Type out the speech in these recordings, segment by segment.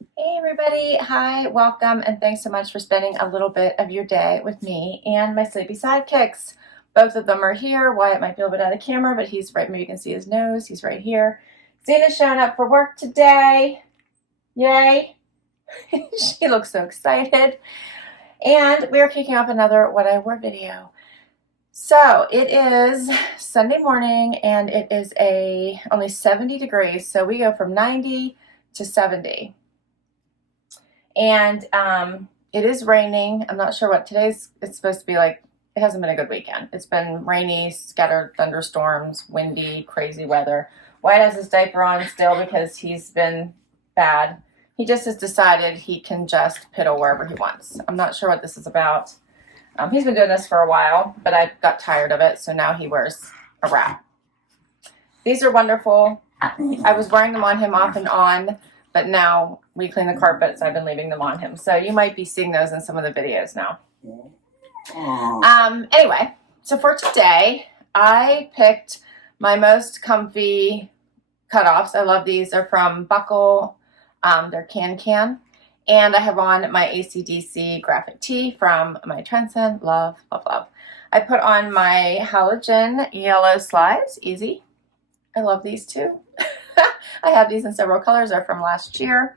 Hey everybody, hi, welcome, and thanks so much for spending a little bit of your day with me and my sleepy sidekicks. Both of them are here. Wyatt might be a little bit out of the camera, but he's right, maybe you can see his nose, he's right here. Zena's showing up for work today. Yay! She looks so excited. And we are kicking off another What I Wore video. So it is Sunday morning and it is only 70 degrees, so we go from 90 to 70. And it is raining. I'm not sure what it's supposed to be like. It hasn't been a good weekend. It's been rainy, scattered thunderstorms, windy, crazy weather. Wyatt has his diaper on still because he's been bad. He just has decided he can just piddle wherever he wants. I'm not sure what this is about. He's been doing this for a while, but I got tired of it, so now he wears a wrap. These are wonderful. I was wearing them on him off and on, but now we clean the carpets. I've been leaving them on him. So you might be seeing those in some of the videos now. Anyway, so for today, I picked my most comfy cutoffs. I love these. They're from Buckle. They're KanCan. And I have on my AC/DC graphic tee from my Trendsend. Love, love, love. I put on my Halogen yellow slides. Easy. I love these too. I have these in several colors. They're from last year.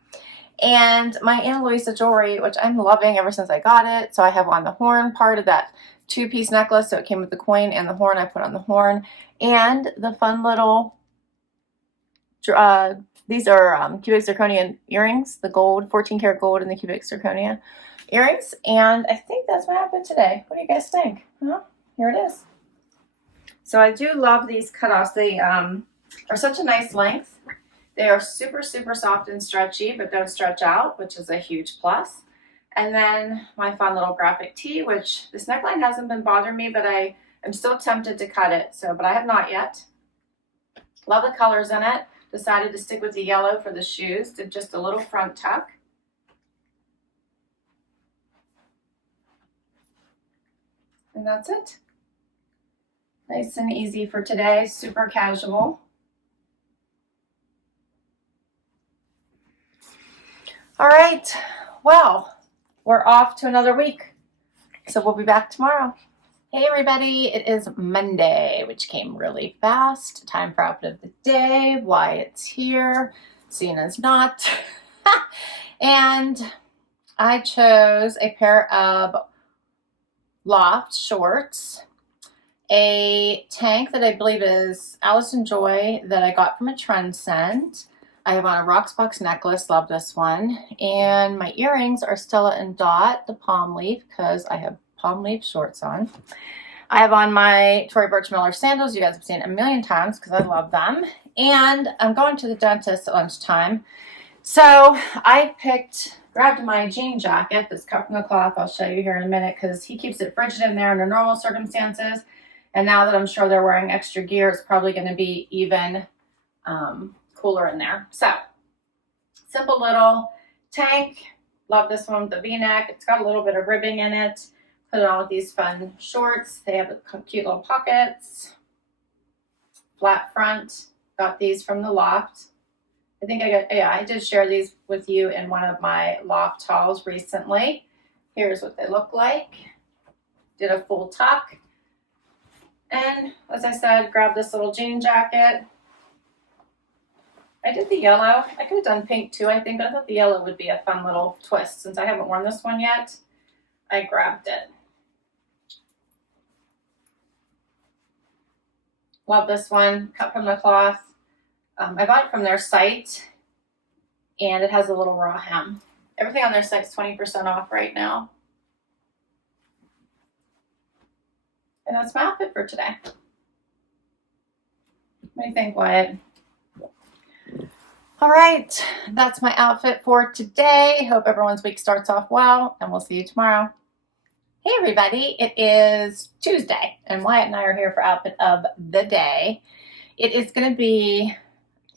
And my Luisa jewelry, which I'm loving ever since I got it. So I have on the horn part of that two-piece necklace. So it came with the coin and the horn. I put on the horn. And the fun little, these are cubic zirconia earrings. The gold, 14 karat gold in the cubic zirconia earrings. And I think that's my outfit today. What do you guys think? Well, here it is. So I do love these cutoffs. They are such a nice length. They are super, super soft and stretchy, but don't stretch out, which is a huge plus. And then my fun little graphic tee, which this neckline hasn't been bothering me, but I am still tempted to cut it. But I have not yet. Love the colors in it. Decided to stick with the yellow for the shoes. Did just a little front tuck. And that's it. Nice and easy for today, super casual. All right, well, we're off to another week, so we'll be back tomorrow. Hey everybody, it is Monday, which came really fast. Time for outfit of the day. Wyatt's here, Cena's not. And I chose a pair of Loft shorts, a tank that I believe is Allison Joy that I got from a Trendsend. I have on a Rocksbox necklace, love this one. And my earrings are Stella Dot, the palm leaf, because I have palm leaf shorts on. I have on my Tory Burch Miller sandals. You guys have seen a million times because I love them. And I'm going to the dentist at lunchtime. So I grabbed my jean jacket that's cut from the cloth. I'll show you here in a minute because he keeps it frigid in there under normal circumstances. And now that I'm sure they're wearing extra gear, it's probably going to be even cooler in there. So, simple little tank. Love this one with the V-neck. It's got a little bit of ribbing in it. Put it on with these fun shorts. They have cute little pockets. Flat front. Got these from the Loft. I did share these with you in one of my Loft hauls recently. Here's what they look like. Did a full tuck. And as I said, grab this little jean jacket. I did the yellow. I could have done pink too, I think, but I thought the yellow would be a fun little twist. Since I haven't worn this one yet, I grabbed it. Love this one, cut from the cloth. I got it from their site, and it has a little raw hem. Everything on their site is 20% off right now. And that's my outfit for today. What do you think, Wyatt? All right, that's my outfit for today. Hope everyone's week starts off well, and we'll see you tomorrow. Hey everybody, it is Tuesday, and Wyatt and I are here for outfit of the day. It is going to be, I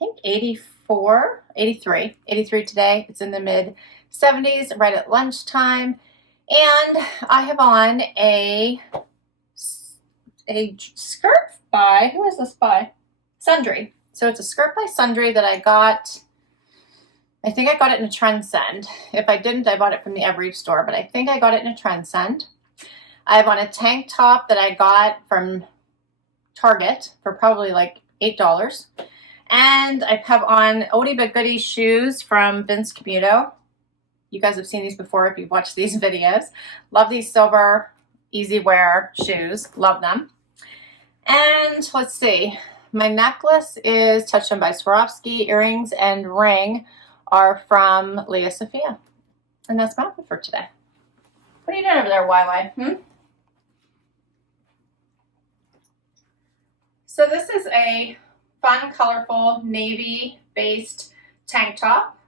think, 83 today. It's in the mid 70s, right at lunchtime. And I have on a skirt by, who is this by? Sundry. So it's a skirt by Sundry that I got I think I got it in a Trendsend. If I didn't, I bought it from the Every store, but I think I got it in a Trendsend. I have on a tank top that I got from Target for probably like $8. And I have on Oldie But Goodie shoes from Vince Camuto. You guys have seen these before if you've watched these videos. Love these silver, easy wear shoes. Love them. And let's see. My necklace is Touchstone by Swarovski. Earrings and ring are from Sophia. And that's my outfit for today. What are you doing over there, YY? So this is a fun, colorful, navy-based tank top.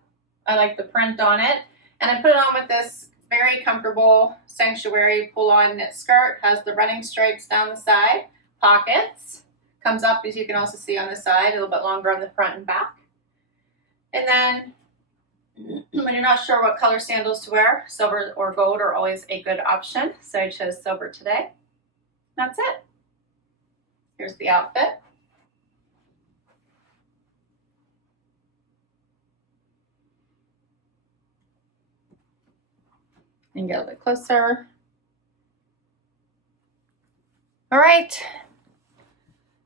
I like the print on it. And I put it on with this very comfortable Sanctuary pull-on knit skirt. Has the running stripes down the side, pockets. Comes up, as you can also see on the side, a little bit longer on the front and back. And then when you're not sure what color sandals to wear, silver or gold are always a good option. So I chose silver today. That's it. Here's the outfit. And get a little bit closer. All right.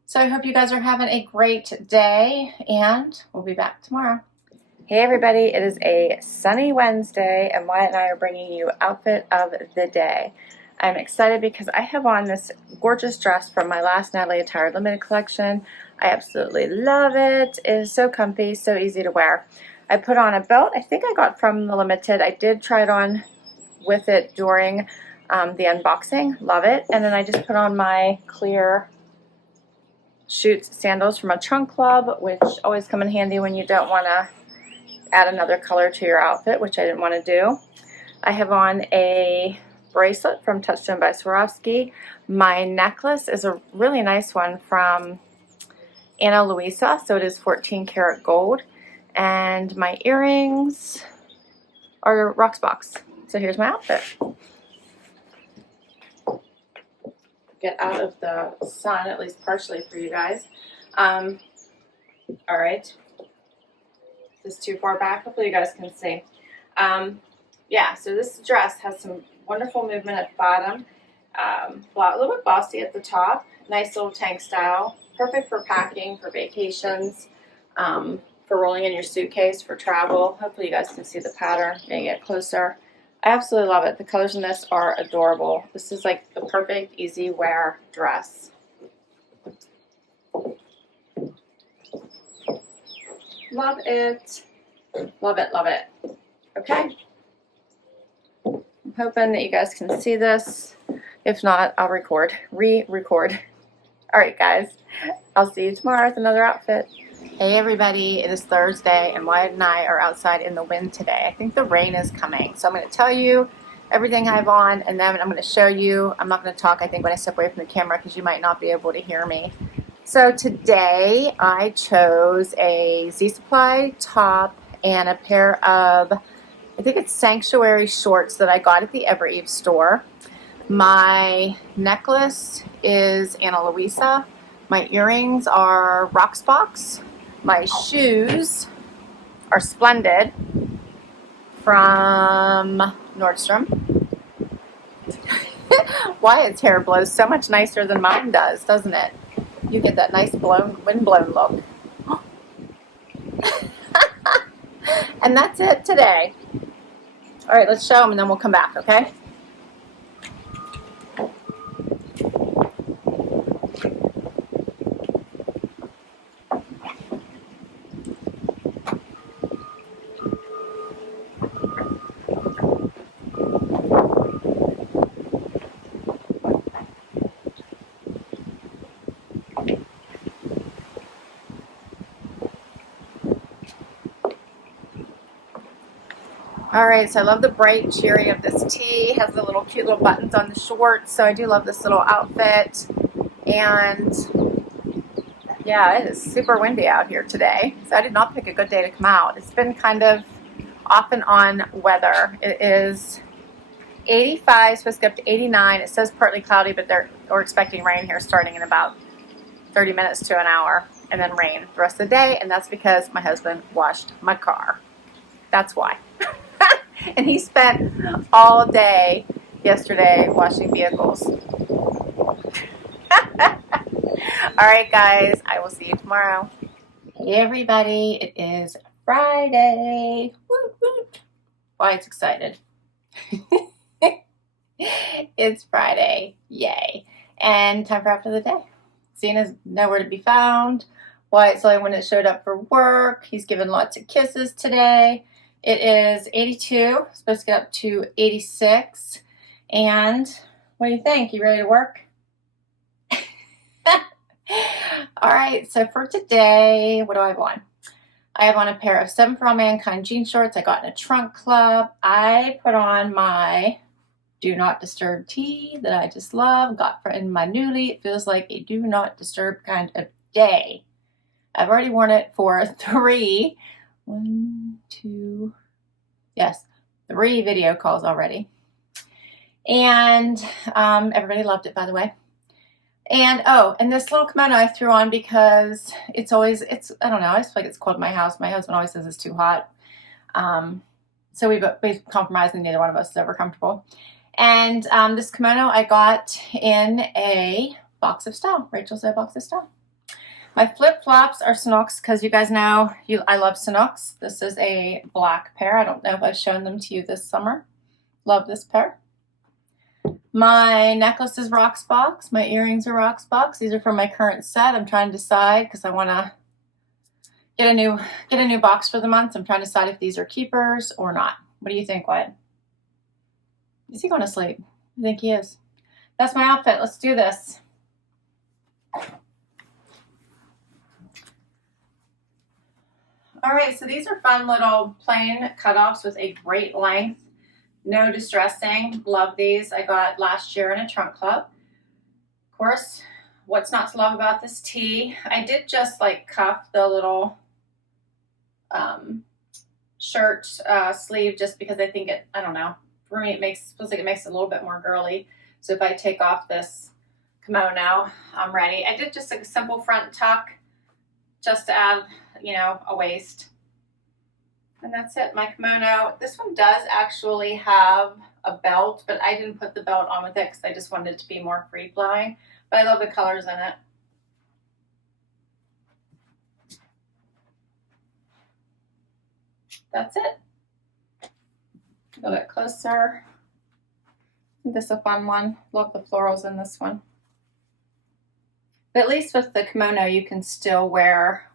So I hope you guys are having a great day, and we'll be back tomorrow. Hey everybody, it is a sunny Wednesday, and Wyatt and I are bringing you outfit of the day. I'm excited because I have on this gorgeous dress from my last Natalie Attired limited collection. I absolutely love it. It is so comfy, so easy to wear. I put on a belt I think I got from the limited. I did try it on with it during the unboxing. Love it. And then I just put on my clear Shoots sandals from a trunk club, which always come in handy when you don't want to add another color to your outfit, which I didn't want to do. I have on a bracelet from Touchstone by Swarovski. My necklace is a really nice one from Luisa, so it is 14 karat gold. And my earrings are Rocksbox. So here's my outfit. Get out of the sun, at least partially for you guys. All right. This is too far back. Hopefully you guys can see. Yeah, so this dress has some wonderful movement at the bottom. A little bit bossy at the top. Nice little tank style. Perfect for packing, for vacations, for rolling in your suitcase, for travel. Hopefully you guys can see the pattern. Maybe get closer. I absolutely love it. The colors in this are adorable. This is like the perfect easy wear dress. Love it. Love it, love it. Okay. I'm hoping that you guys can see this. If not, I'll re-record. All right, guys. I'll see you tomorrow with another outfit. Hey everybody, it is Thursday and Wyatt and I are outside in the wind today. I think the rain is coming. So I'm going to tell you everything I have on, and then I'm going to show you. I'm not going to talk, I think, when I step away from the camera because you might not be able to hear me. So today I chose a Z Supply top and a pair of, I think it's Sanctuary shorts that I got at the Every store. My necklace is Luisa. My earrings are Rocksbox. My shoes are Splendid from Nordstrom. Wyatt's hair blows so much nicer than mine does, doesn't it? You get that nice wind-blown look. And that's it today. All right, let's show them and then we'll come back, okay? All right, so I love the bright cheery of this tee. Has the little cute little buttons on the shorts, so I do love this little outfit. And yeah, it is super windy out here today, so I did not pick a good day to come out. It's been kind of off and on weather. It is 85, supposed to get up to 89. It says partly cloudy, but we're expecting rain here starting in about 30 minutes to an hour, and then rain the rest of the day, and that's because my husband washed my car. That's why. And he spent all day yesterday washing vehicles. All right, guys, I will see you tomorrow. Hey, everybody, it is Friday. Woot, woot. Wyatt's excited. It's Friday. Yay. And time for after the day. Zena's nowhere to be found. Wyatt's the only one that showed up for work. He's given lots of kisses today. It is 82. Supposed to get up to 86. And what do you think? You ready to work? All right, so for today, what do I have on? I have on a pair of 7 for All Mankind jean shorts I got in a trunk club. I put on my Do Not Disturb tee that I just love. Got in my Nuuly. It feels like a do not disturb kind of day. I've already worn it for 3 video calls already. And everybody loved it, by the way. And and this little kimono I threw on because I don't know, I just feel like it's cold in my house. My husband always says it's too hot. So we've compromised and neither one of us is ever comfortable. And this kimono I got in a box of style. Rachel said box of style. My flip-flops are Sanooks because you guys know I love Sanooks. This is a black pair. I don't know if I've shown them to you this summer. Love this pair. My necklace is Rocksbox. My earrings are Rocksbox. These are from my current set. I'm trying to decide because I want to get a new box for the month. I'm trying to decide if these are keepers or not. What do you think, Wyatt? Is he going to sleep? I think he is. That's my outfit. Let's do this. All right, so these are fun little plain cutoffs with a great length. No distressing. Love these. I got last year in a trunk club. Of course, what's not to love about this tee? I did just like cuff the little shirt sleeve just because I think I don't know. For me, feels like it makes it a little bit more girly. So if I take off this kimono, I'm ready. I did just like a simple front tuck just to add, a waist. And that's it, my kimono. This one does actually have a belt, but I didn't put the belt on with it because I just wanted it to be more free-flowing. But I love the colors in it. That's it. A little bit closer. This is a fun one. Love the florals in this one. But at least with the kimono, you can still wear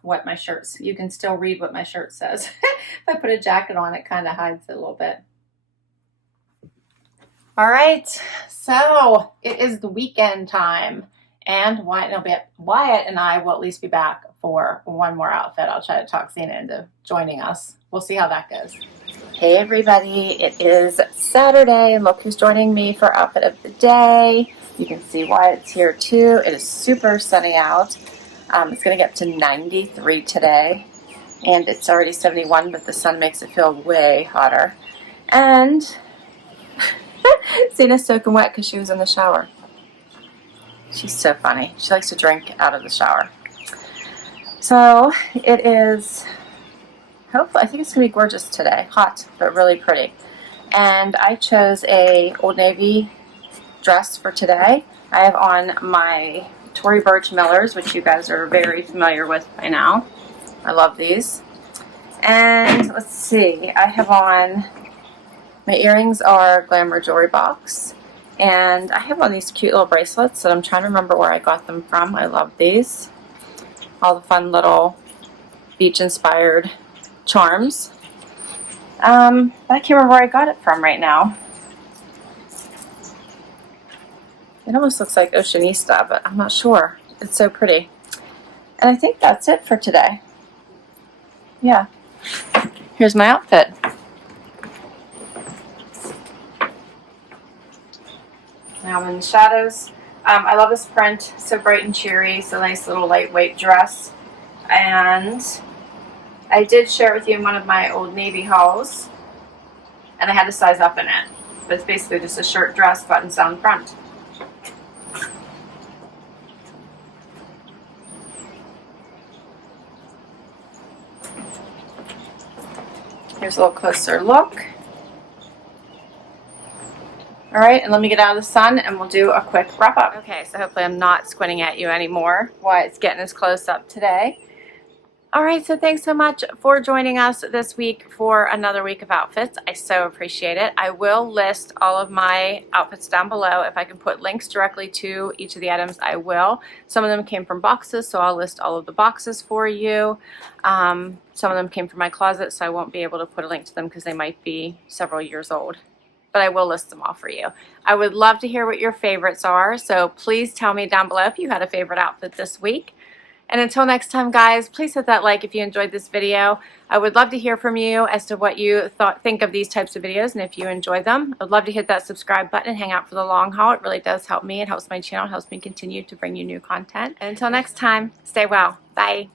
you can still read what my shirt says. If I put a jacket on, it kind of hides it a little bit. All right, so it is the weekend time. And Wyatt and I will at least be back for one more outfit. I'll try to talk Zena into joining us. We'll see how that goes. Hey everybody, it is Saturday and look who's joining me for outfit of the day. You can see Wyatt's here too. It is super sunny out. It's going to get to 93 today and it's already 71, but the sun makes it feel way hotter. And Zena's soaking wet because she was in the shower. She's so funny. She likes to drink out of the shower. So it is, hopefully, I think it's going to be gorgeous today. Hot, but really pretty. And I chose a Old Navy dress for today. I have on my Tory Burch Millers, which you guys are very familiar with by now. I love these. And let's see, I have on, my earrings are Glamour Jewelry Box. And I have on these cute little bracelets that I'm trying to remember where I got them from. I love these. All the fun little beach-inspired charms. I can't remember where I got it from right now. It almost looks like Oceanista, but I'm not sure. It's so pretty. And I think that's it for today. Yeah. Here's my outfit. Now I'm in the shadows. I love this print. So bright and cheery. It's a nice little lightweight dress. And I did share it with you in one of my Old Navy hauls. And I had to size up in it. But it's basically just a shirt dress, buttons down front. Here's a little closer look. All right, and let me get out of the sun and we'll do a quick wrap up. Okay, so hopefully I'm not squinting at you anymore while it's getting as close up today. All right, so thanks so much for joining us this week for another week of outfits. I so appreciate it. I will list all of my outfits down below. If I can put links directly to each of the items, I will. Some of them came from boxes, so I'll list all of the boxes for you. Some of them came from my closet, so I won't be able to put a link to them because they might be several years old. But I will list them all for you. I would love to hear what your favorites are, so please tell me down below if you had a favorite outfit this week. And until next time, guys, please hit that like if you enjoyed this video. I would love to hear from you as to what you think of these types of videos and if you enjoy them. I would love to hit that subscribe button and hang out for the long haul. It really does help me. It helps my channel. It helps me continue to bring you new content. And until next time, stay well. Bye.